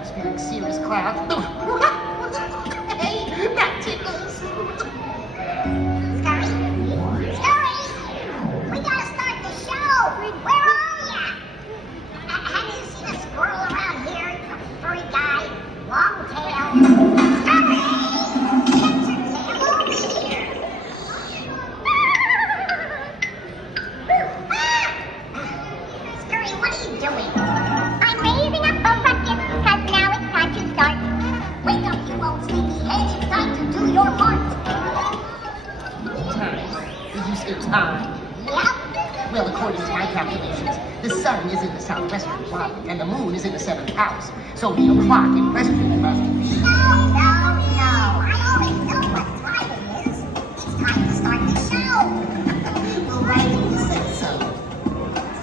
atmospheric cirrus cloud. Hey, that tickles. Scurry! We gotta start the show! Where are ya? Have you seen a squirrel around here? A furry guy, long tail. Scurry! Get your tail over here! Scurry, what are you doing? I'm raising up a ruckus because now it's time to start. Wake up, you old sleepyhead. It's time to do your part. Time. Did you say time? Yep. Well, according to my calculations, the sun is in the southwestern quadrant and the moon is in the 7th house. So the o'clock in Western must be... No. I already know what time it is. It's time to start the show. Well, why didn't you say so?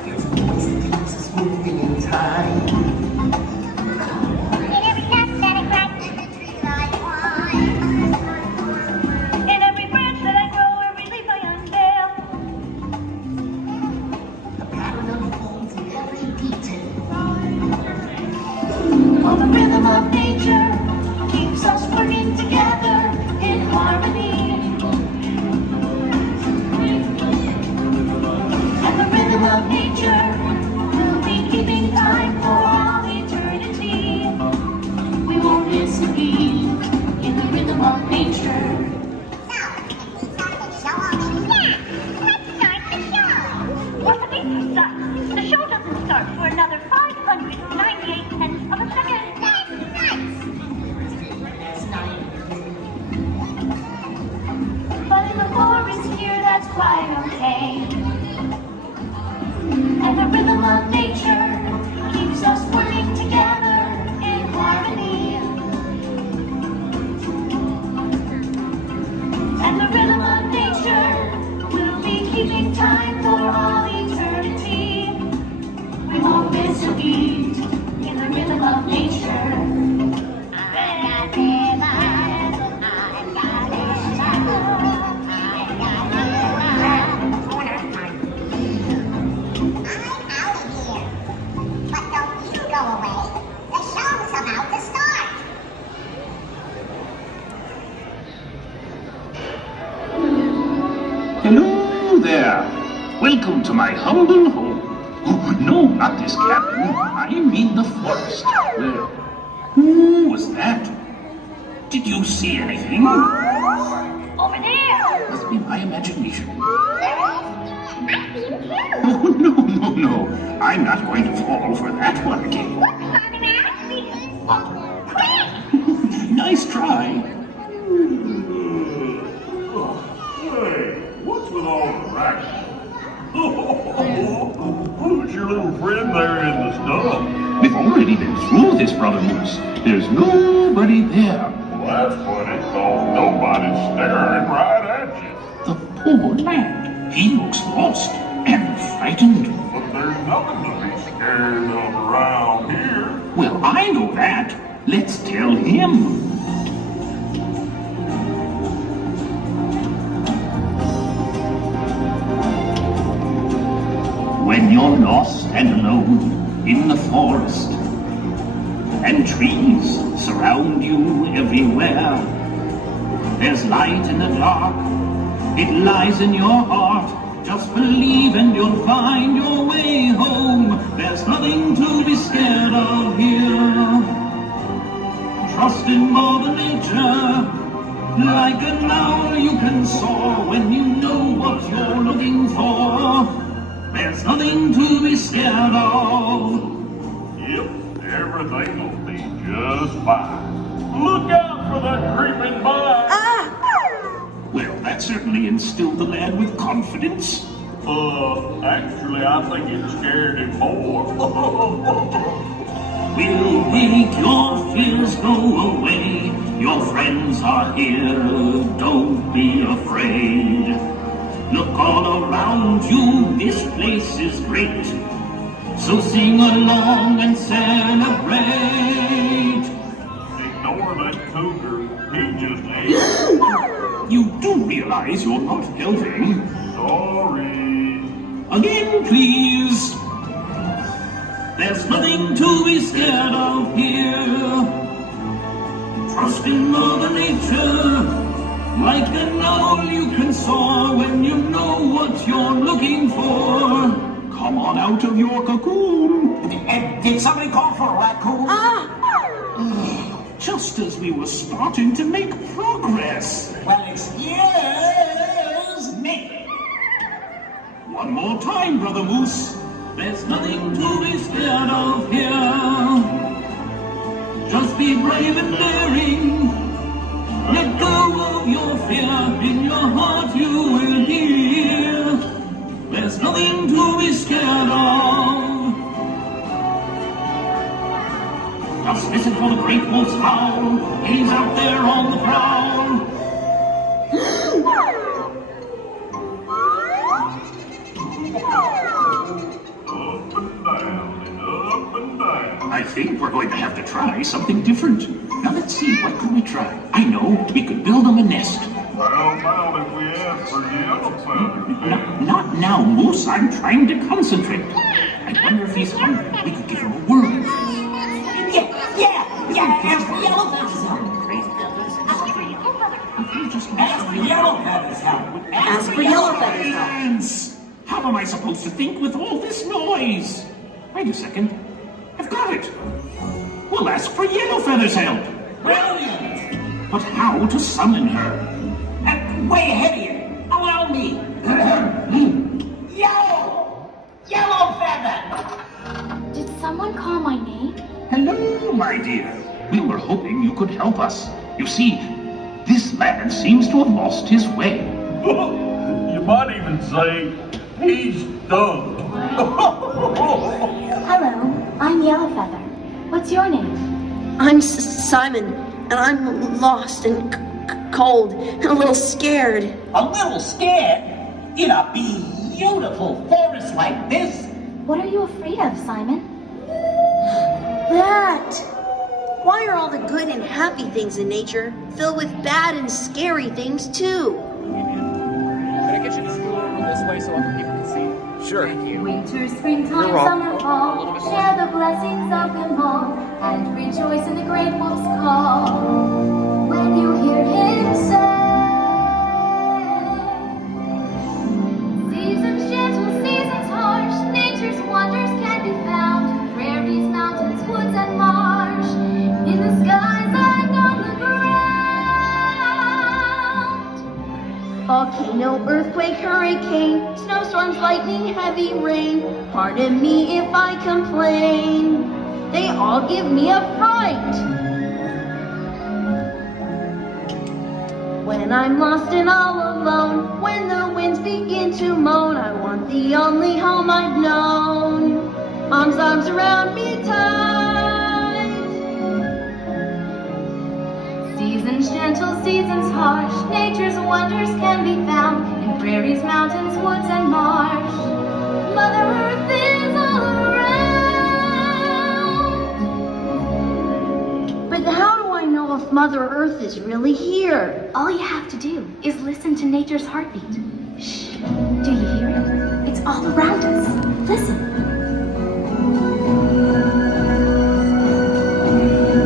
There's always a piece moving in time. In every nut that I crack, in the tree that I climb. In every branch that I grow, every leaf I unveil. The pattern unfolds in every detail. Oh, the rhythm of nature keeps us working together in harmony. And the rhythm of nature will be keeping time for all eternity. We won't miss a beat in the rhythm of nature. So, let's start the show. What's the beat sucks? The show doesn't start for another 598 tenths of a second. That's nuts. But in the forest here, that's quite okay. And the rhythm of nature keeps us working together in harmony. And the rhythm of nature will be keeping time for all eternity. We won't miss a beat in the rhythm of nature. I'm out of here. But don't you go away. The show's about to start. Hello there. Welcome to my humble home. Oh, no, not this cabin. I mean the forest. Where? Who was that? Did you see anything? Over there! Must be my imagination. I see him too. Oh, no. I'm not going to fall for that one again. Look, Simon, quick! Nice try. Hey, what's with all the racket? Who's your little friend there in the stump? We've already been through this, Brother Moose. There's nobody there. Well, that's funny, cause nobody's staring right at you. The poor lad. He looks lost and frightened. But there's nothing to be scared of around here. Well, I know that. Let's tell him. When you're lost and alone in the forest, and trees surround you everywhere, there's light in the dark, it lies in your heart. Just believe and you'll find your way home. There's nothing to be scared of here. Trust in Mother Nature. Like an owl you can soar when you know what you're looking for. There's nothing to be scared of. Yep, everything will be just fine. Look out for that creeping vine. Well, that certainly instilled the lad with confidence. Actually, I think it scared him more. We'll make your fears go away. Your friends are here, don't be afraid. Look all around you, this place is great. So sing along and celebrate. Ignore that cougar, he just ate. You do realize you're not helping. Sorry. Again, please. There's nothing to be scared of here. Trust in Mother Nature. Like an owl you can soar when you know what you're looking for. Come on out of your cocoon. Did somebody call for a raccoon? Just as we were starting to make progress. Well, excuse me. One more time, Brother Moose. There's nothing to be scared of here. Just be brave and daring. Let go of your fear. In your heart you will hear. There's nothing to be scared of. Just listen for the great wolf's howl. He's out there on the prowl. Up and down. I think we're going to have to try something different. Now let's see, what can we try? I know, we could build them a nest. How about if we ask for yellow feathers? Not now, Moose. I'm trying to concentrate. I wonder if he's hungry. We could give him a worm. Yeah, ask for yellow feathers help. Ask for yellow feathers help. Ask for yellow feathers help. Silence! How am I supposed to think with all this noise? Wait a second. I've got it. We'll ask for Yellow Feather's help. Brilliant. But how to summon her? Way ahead of you. Allow me. Yellow feather. Did someone call my name? Hello, my dear. We were hoping you could help us. You see, this lad seems to have lost his way. You might even say he's dumb. Hello, I'm Yellowfeather. What's your name? I'm Simon, and I'm lost and cold and a little scared. A little scared? In a beautiful forest like this? What are you afraid of, Simon? That! Why are all the good and happy things in nature filled with bad and scary things too? Could I get you to scoot over this way so other people can see? Sure. Thank you. Winter, springtime, summer, fall, share the blessings of them all, and rejoice in the great wolf's call. When you hear him say, seasons gentle, seasons harsh, nature's wonders can be found in prairies, mountains, woods, and marsh, in the skies and on the ground. Volcano, earthquake, hurricane, snowstorms, lightning, heavy rain. Pardon me if I complain. They all give me a fright. When I'm lost and all alone, when the winds begin to moan, I want the only home I've known. Mom's arms around me tight. Seasons gentle, seasons harsh, nature's wonders can be found in prairies, mountains, woods, and marsh. Mother Earth is all around. But how do I know if Mother Earth is really here? All you have to do is listen to nature's heartbeat. Shh. Do you hear it? It's all around us. Listen.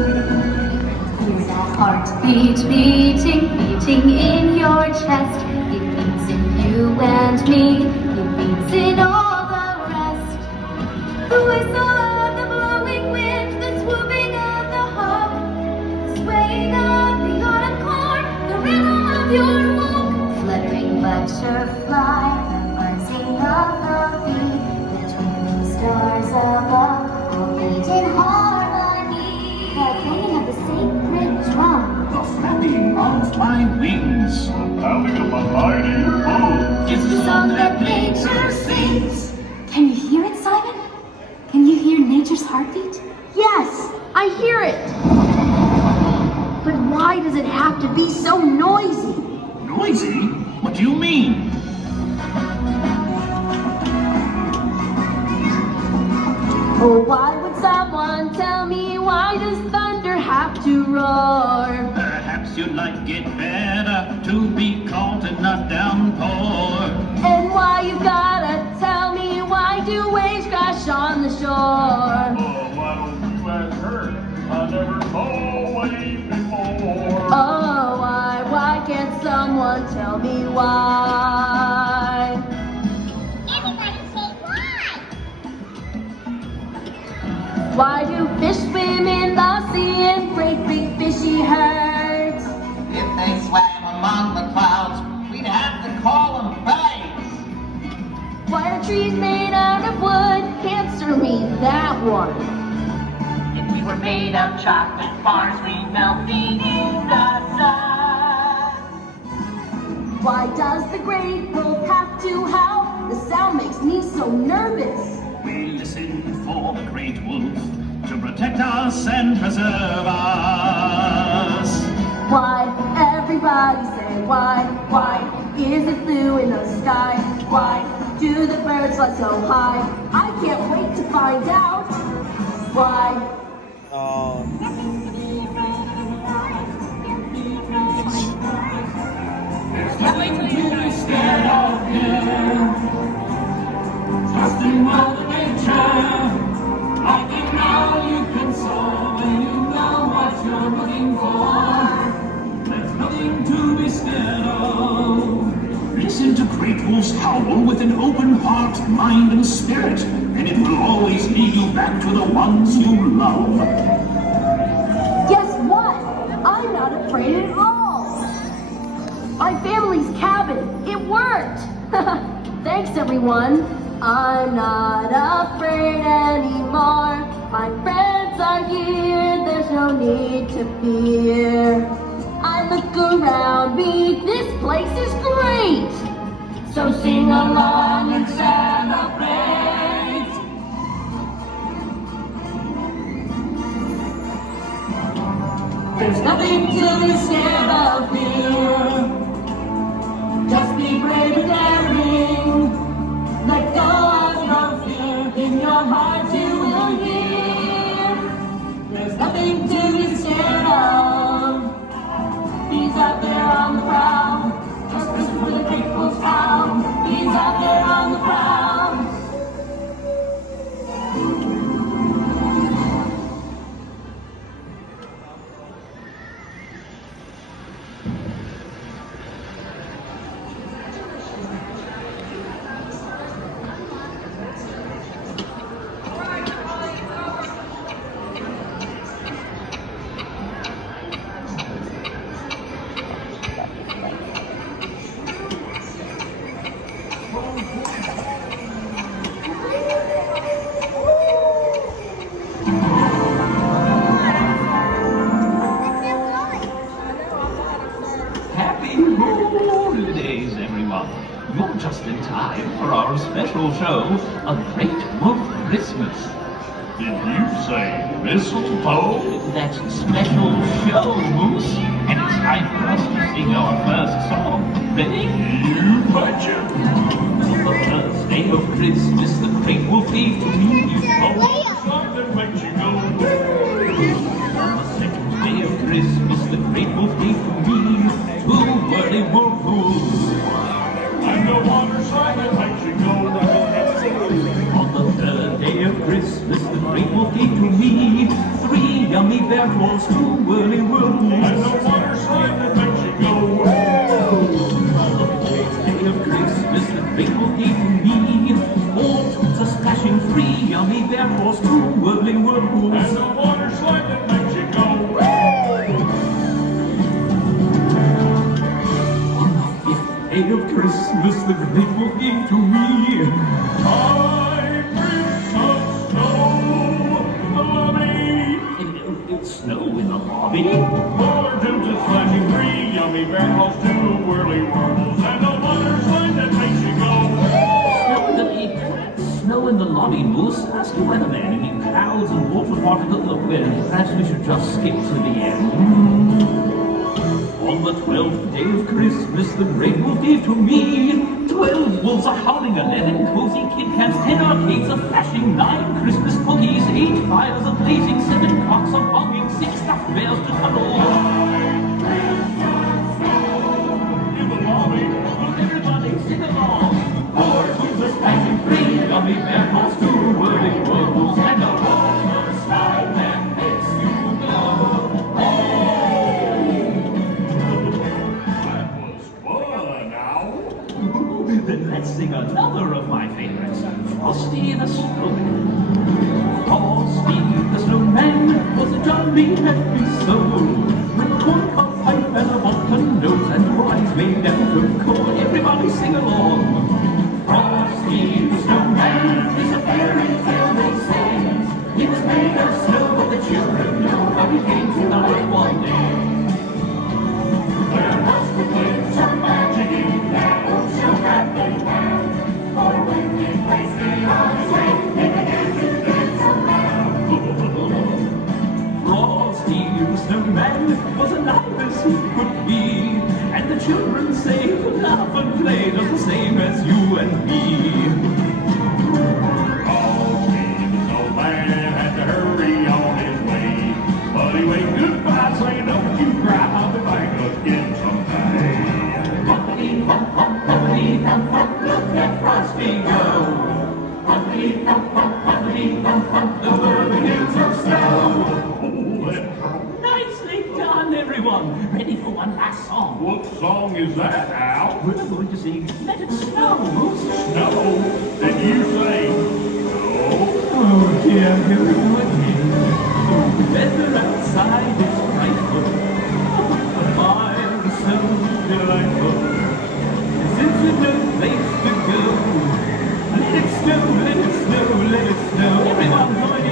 Hear that heartbeat beating, beating in your chest. It beats in you and me. It beats in all the rest. The whistle of the blowing wind, the swooping of the hawk, the swaying of the autumn corn, the rhythm of your walk, fluttering butterfly, the buzzing of the bee, the twinkling stars above, all beat in harmony. The banging of the sacred drum, The flapping of my wings. Pounding of my mighty boot. it's the song that nature sings. Can you hear it, Simon? Can you hear nature's heartbeat? Yes, I hear it. But why does it have to be so noisy? Noisy? What do you mean? Oh, why would someone tell me, why does thunder have to roar? Perhaps you'd like it better to be called a not downpour. And why you gotta tell me, why do waves crash on the shore? Why do fish swim in the sea in great big fishy herds? If they swam among the clouds, we'd have to call them birds. Why are trees made out of wood? Answer me that one. If we were made of chocolate bars, we'd melt beneath the sun. Why does the great wolf have to howl? The sound makes me so nervous. We listen for the great wolf to protect us and preserve us. Why, everybody say why? Why is it blue in the sky? Why do the birds fly so high? I can't wait to find out. Why? There's nothing to be scared of here. Trust in Mother Nature. Like an owl you can soar when you know what you're looking for. There's nothing to be scared of. Listen to Great Wolf's howl with an open heart, mind, and spirit, and it will always lead you back to the ones you love. Guess what? I'm not afraid at all. My family's cabin, it worked. Thanks, everyone. I'm not afraid anymore. My friends are here, there's no need to fear. I look around me, this place is great. So sing along and celebrate. There's nothing to be scared of here. Just be brave and daring. Let go of your fear. In your heart you will hear. There's nothing to be scared of. He's out there on the prowl. Just listen for the great wolf's howl. He's out there on the prowl. Happy holidays, everyone. You're just in time for our special show, A Great Wolf Christmas. Did you say mistletoe? That's a special show, Moose, and it's time for us to sing our first song. Ready? You betcha. On the first day of Christmas, the great wolf gave to me. Oh, something makes you go. On the second day of Christmas, the great wolf gave to me 2 whirly whirlpools. And the water slide that makes you go. On the third day of Christmas, the great wolf gave to me 3 yummy bear claws, 2 whirly whirlpools. And the water slide that makes you go. On the fourth day of Christmas, the great wolf gave to me 4 tubes of splashing, 3 yummy bear claws, 2 whirly whirlpools. And the water slide that makes you go. On the fifth day of Christmas, the great wolf gave to me I bring some snow in the lobby. snow in the lobby. 4 tubes of splashing, 3 yummy bear claws, 2 whirly whirls, and the water slide that makes you go. Snow in the lobby, Moose. Ask the weatherman. Any clouds and water particles? Well, perhaps we should just skip to the end. On the 12th day of Christmas, the great wolf gave to me 12 wolves a howling, 11 cozy Kit Kats, 10 arcades a flashing, 9 Christmas cookies, 8 fires a blazing, 7 cocks a bombing, 6 stuffed bears to cuddle. In the lobby. Will everybody sing along? 4 tubes a splashing, 3 yummy bear claws, 2 whirling whirlpools, and a water slide that makes you go. Then let's sing another of my favorites, Frosty the Snowman. Frosty the be happy soul. With corn cob pipe and a button nose and your eyes made out of corn. Everybody sing along. Frosty the Snowman is a fairy tale they say. He was made of snow, but the children know how he came to life one day. There must have been some magic in that old snow crafting town. For when they placed me on his way, they began to dance around. Frosty the Snowman was alive as he could be, and the children say he could laugh and play just the same as you and me. Frosty the Snowman had to hurry on his way, but he waved goodbye saying, don't you cry, I'll be back again someday. Bumpity-bump-bump, look at Frosty go. Bumpity-bump-bump, the whirling hills of snow. Nicely done, everyone. Ready for one last song. What song is that, Al? We're going to sing Let It Snow. No, then you say no. Oh dear, here we go again. The weather outside is frightful, but mild is so delightful. Since we've no place to go, let it snow, let it snow, let it snow. Everyone join in.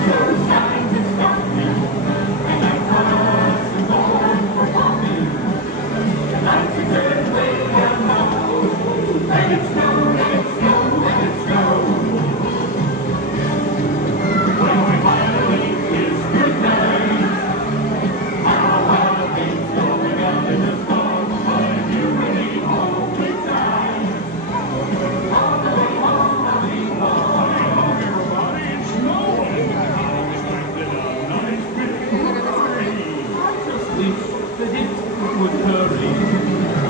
Those signs is stopping, and our cars are going for coffee. The nights are turned way down low. Let it snow, let it snow, let it snow. When we finally kiss goodnight, our wild things going out in the storm, but you and me hold me tight. All the way home, I'll be home. Everybody, it's snowing. Expected a nice big party. I just wish that it would hurry.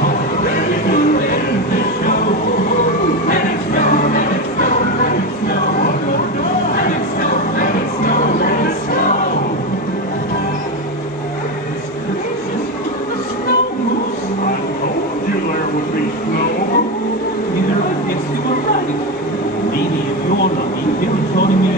Already to end the show. Let it snow, let it snow, let it snow. Let it snow, let it snow, let it snow. The snow moose. I told you there would be snow. Either I guess you were right. Maybe if you're lucky, they'll join me